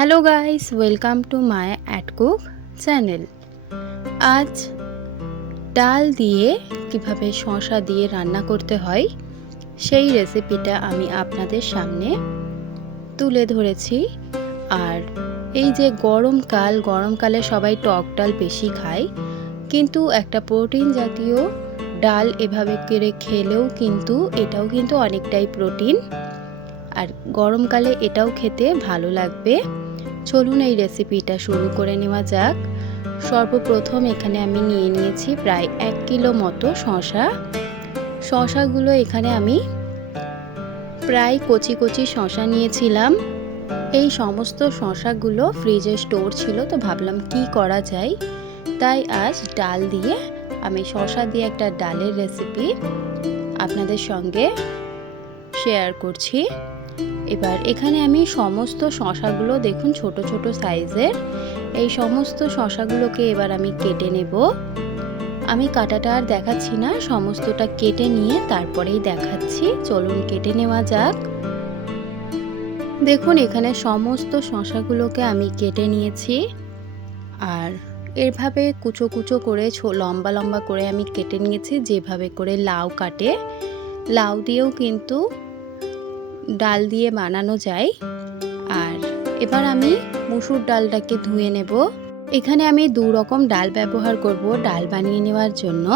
Hello guys, welcome to my at cook channel. আজ ডাল দিয়ে কিভাবে শসা দিয়ে রান্না করতে হয় সেই রেসিপিটা আমি আপনাদের সামনে তুলে ধরেছি। আর এই যে গরমকালে সবাই টক ডাল বেশি খায়, কিন্তু একটা প্রোটিন জাতীয় ডাল এভাবে করে খেলেও কিন্তু এটাও কিন্তু অনেকটাই প্রোটিন, আর গরমকালে এটাও খেতে ভালো লাগবে। চলুন এই রেসিপিটা শুরু করে নেওয়া যাক। সর্বপ্রথম এখানে আমি নিয়ে নিয়েছি প্রায় 1 কিলো মতো শসাগুলো এখানে আমি প্রায় কচি কচি শসা নিয়েছিলাম। এই সমস্ত শসাগুলো ফ্রিজে স্টোর ছিল, তো ভাবলাম কি করা যায়, তাই আজ ডাল দিয়ে আমি শসা দিয়ে একটা ডালের রেসিপি আপনাদের সঙ্গে শেয়ার করছি। এবার এখানে আমি সমস্ত শসাগুলো দেখুন ছোট ছোট সাইজের, এই সমস্ত শসাগুলোকে এবার আমি কেটে নেব। আমি কাটাটা আর দেখাচ্ছি না, সমস্তটা কেটে নিয়ে তারপরেই দেখাচ্ছি। চলুন কেটে নেওয়া যাক। দেখুন এখানে সমস্ত শসাগুলোকে আমি কেটে নিয়েছি, আর এভাবে কুচো কুচো করে লম্বা লম্বা করে আমি কেটে নিয়েছি, যেভাবে করে লাউ কাটে। লাউ দিয়েও কিন্তু ডাল দিয়ে বানানো যায়। আর এবার আমি মুসুর ডালটাকে ধুয়ে নেব। এখানে আমি 2 রকম ডাল ব্যবহার করব ডাল বানিয়ে নেওয়ার জন্য।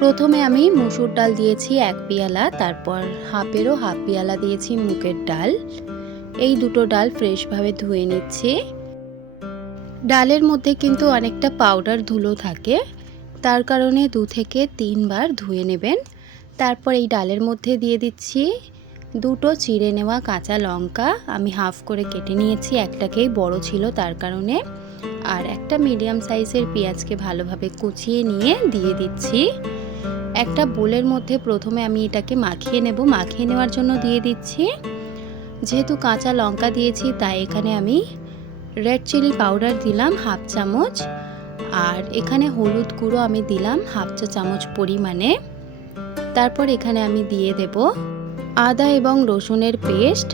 প্রথমে আমি মুসুর ডাল দিয়েছি 1 পেয়ালা, তারপর হাফেরও হাফ পেয়ালা দিয়েছি মুগের ডাল। এই দুটো ডাল ফ্রেশভাবে ধুয়ে নিচ্ছি। ডালের মধ্যে কিন্তু অনেকটা পাউডার ধুলো থাকে, তার কারণে 2 থেকে 3 বার ধুয়ে নেবেন। তারপর এই ডালের মধ্যে দিয়ে দিচ্ছি 2টো চিড়ে নেওয়া কাঁচা লঙ্কা, আমি হাফ করে কেটে নিয়েছি, একটাকেই বড় ছিল তার কারণে। আর একটা মিডিয়াম সাইজের পেঁয়াজকে ভালোভাবে কুচিয়ে নিয়ে দিয়ে দিচ্ছি। একটা বোলের মধ্যে প্রথমে আমি এটাকে মাখিয়ে নেব। মাখিয়ে নেওয়ার জন্য দিয়ে দিচ্ছি, যেহেতু কাঁচা লঙ্কা দিয়েছি তাই এখানে আমি রেড চিলি পাউডার দিলাম হাফ চামচ, আর এখানে হলুদ গুঁড়ো আমি দিলাম হাফ চা চামচ পরিমাণে। তারপর এখানে আমি দিয়ে দেব আদা এবং রসুনের পেস্ট।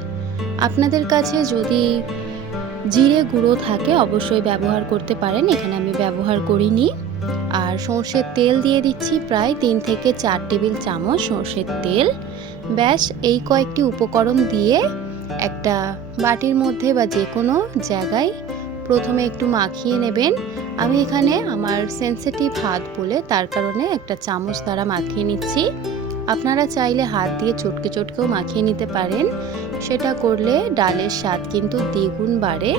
আপনাদের কাছে যদি জিরে গুঁড়ো থাকে অবশ্যই ব্যবহার করতে পারেন, এখানে আমি ব্যবহার করিনি। আর সর্ষের তেল দিয়ে দিচ্ছি প্রায় 3 থেকে 4 টেবিল চামচ সর্ষের তেল। ব্যাস এই কয়েকটি উপকরণ দিয়ে একটা বাটির মধ্যে বা যে কোনো জায়গায় প্রথমে একটু মাখিয়ে নেবেন। আমি এখানে আমার সেনসিটিভ হাত বলে তার কারণে একটা চামচ দ্বারা মাখিয়ে নিচ্ছি। আপনারা চাইলে হাত দিয়ে চটকে চটকেও মাখিয়ে নিতে পারেন, সেটা করলে ডালের স্বাদ কিন্তু দ্বিগুণ বাড়ে।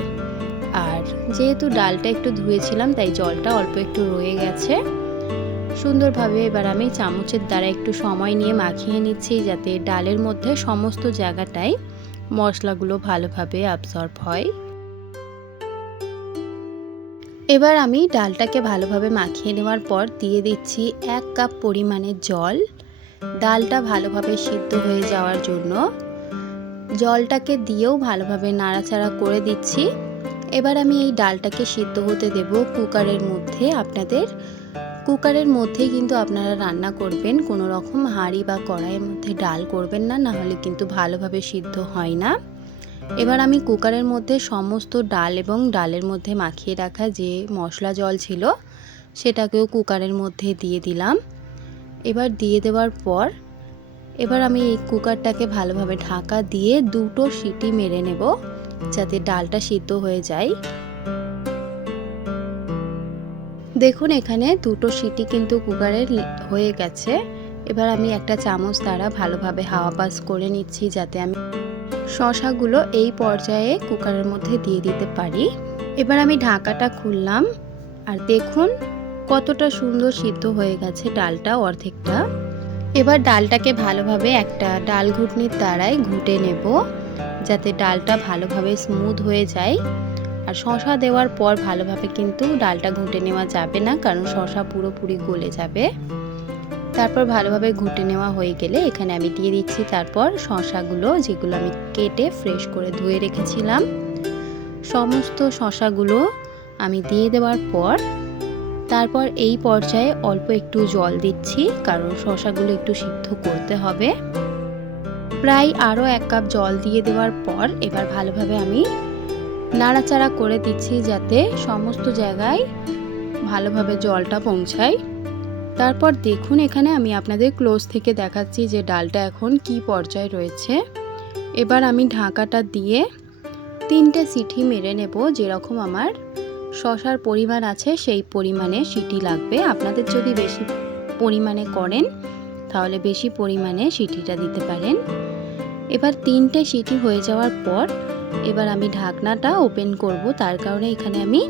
আর যেহেতু ডালটা একটু ধুয়েছিলাম তাই জলটা অল্প একটু রয়ে গেছে। সুন্দরভাবে এবার আমি চামচের দ্বারা একটু সময় নিয়ে মাখিয়ে নিচ্ছি, যাতে ডালের মধ্যে সমস্ত জায়গাটায় মশলাগুলো ভালোভাবে অ্যাবজর্ব হয়। এবার আমি ডালটাকে ভালোভাবে মাখিয়ে নেওয়ার পর দিয়ে দিচ্ছি 1 কাপ পরিমাণে জল, ডালটা ভালোভাবে সিদ্ধ হয়ে যাওয়ার জন্য। জলটাকে দিয়েও ভালোভাবে নাড়াচাড়া করে দিচ্ছি। এবার আমি এই ডালটাকে সিদ্ধ হতে দেব কুকারের মধ্যে। আপনাদের কুকারের মধ্যেই কিন্তু আপনারা রান্না করবেন, কোনো রকম হাঁড়ি বা কড়াইয়ের মধ্যে ডাল করবেন না, নাহলে কিন্তু ভালোভাবে সিদ্ধ হয় না। এবার আমি কুকারের মধ্যে সমস্ত ডাল এবং ডালের মধ্যে মাখিয়ে রাখা যে মশলা জল ছিল সেটাকেও কুকারের মধ্যে দিয়ে দিলাম। এবার দিয়ে দেওয়ার পর এবার আমি এই কুকারটাকে ভালোভাবে ঢাকা দিয়ে 2টো সিটি মেরে নেব, যাতে ডালটা সিদ্ধ হয়ে যায়। দেখুন এখানে 2টো সিটি কিন্তু কুকারের হয়ে গেছে। এবার আমি একটা চামচ দ্বারা ভালোভাবে হাওয়া পাস করে নিচ্ছি, যাতে আমি শসাগুলো এই পর্যায়ে কুকারের মধ্যে দিয়ে দিতে পারি। এবার আমি ঢাকাটা খুললাম, আর দেখুন কতটা সুন্দর সিদ্ধ হয়ে গেছে ডালটা, অর্ধেকটা। এবার ডালটাকে ভালোভাবে একটা ডাল ঘুটনির দ্বারাই ঘুটে নেব, যাতে ডালটা ভালোভাবে স্মুথ হয়ে যায়। আর শসা দেওয়ার পর ভালোভাবে কিন্তু ডালটা ঘুটে নেওয়া যাবে না, কারণ শসা পুরোপুরি গলে যাবে। তারপর ভালোভাবে ঘুটে নেওয়া হয়ে গেলে এখানে আমি দিয়ে দিচ্ছি তারপর শসাগুলো, যেগুলো আমি কেটে ফ্রেশ করে ধুয়ে রেখেছিলাম। সমস্ত শসাগুলো আমি দিয়ে দেওয়ার পর তারপর এই পর্যায়ে অল্প একটু জল দিচ্ছি, কারণ শসাগুলো একটু সিদ্ধ করতে হবে। প্রায় আরও 1 কাপ জল দিয়ে দেওয়ার পর এবার ভালোভাবে আমি নাড়াচাড়া করে দিচ্ছি যাতে সমস্ত জায়গায় ভালোভাবে জলটা পৌঁছায়। তারপর দেখুন এখানে আমি আপনাদের ক্লোজ থেকে দেখাচ্ছি যে ডালটা এখন কি পর্যায়ে রয়েছে। এবার আমি ঢাকাটা দিয়ে 3টে সিটি মেরে নেব। যেরকম আমার শসার পরিমাণ আছে সেই পরিমাণে সিটি লাগবে। আপনাদের যদি বেশি পরিমাণে করেন তাহলে বেশি পরিমাণে সিটিটা দিতে পারেন। এবার 3টে সিটি হয়ে যাওয়ার পর এবার আমি ঢাকনাটা ওপেন করব। তার কারণে এখানে আমি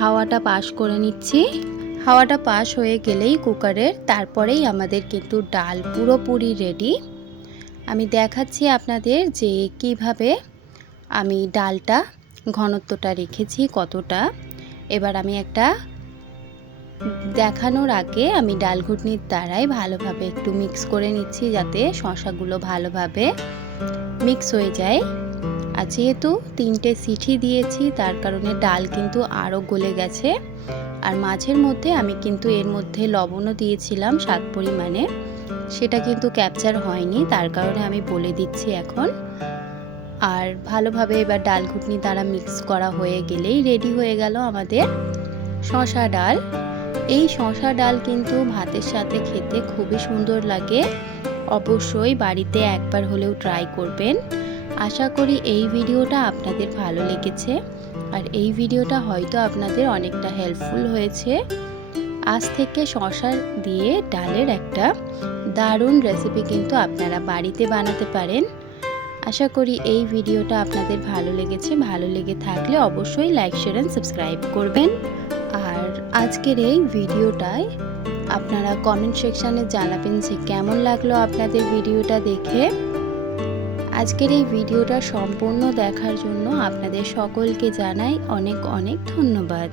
হাওয়াটা পাস করে নিচ্ছি। হাওয়াটা পাস হয়ে গেলেই কুকারের তারপরেই আমাদের কিন্তু ডাল পুরোপুরি রেডি। আমি দেখাচ্ছি আপনাদের যে কিভাবে আমি ডালটা ঘনত্বটা রেখেছি কতটা। এবার আমি একটা দেখানোর আগে আমি ডাল ঘুটনির দ্বারাই ভালোভাবে একটু মিক্স করে নিচ্ছি যাতে শসাগুলো ভালোভাবে মিক্স হয়ে যায়। আর যেহেতু 3টে সিটি দিয়েছি তার কারণে ডাল কিন্তু আরও গলে গেছে। আর মাঝের মধ্যে আমি কিন্তু এর মধ্যে লবণও দিয়েছিলাম স্বাদ পরিমাণে, সেটা কিন্তু ক্যাপচার হয়নি, তার কারণে আমি বলে দিচ্ছি এখন। আর ভালোভাবে এবার ডাল ঘুটনি দ্বারা মিক্স করা হয়ে গেলেই রেডি হয়ে গেল আমাদের শসা ডাল। এই শসা ডাল কিন্তু ভাতের সাথে খেতে খুবই সুন্দর লাগে। অবশ্যই বাড়িতে একবার হলেও ট্রাই করবেন। আশা করি এই ভিডিওটা আপনাদের ভালো লেগেছে আর এই ভিডিওটা হয়তো আপনাদের অনেকটা হেল্পফুল হয়েছে। আজ থেকে শসা দিয়ে ডালের একটা দারুণ রেসিপি কিন্তু আপনারা বাড়িতে বানাতে পারেন। আশা করি এই ভিডিওটা আপনাদের ভালো লেগেছে। ভালো লেগে থাকলে অবশ্যই লাইক, শেয়ার এন্ড সাবস্ক্রাইব করবেন। আর আজকের এই ভিডিওটায় আপনারা কমেন্ট সেকশানে জানাবেন যে কেমন লাগলো আপনাদের ভিডিওটা দেখে। আজকের এই ভিডিওটা সম্পূর্ণ দেখার জন্য আপনাদের সকলকে জানাই অনেক অনেক ধন্যবাদ।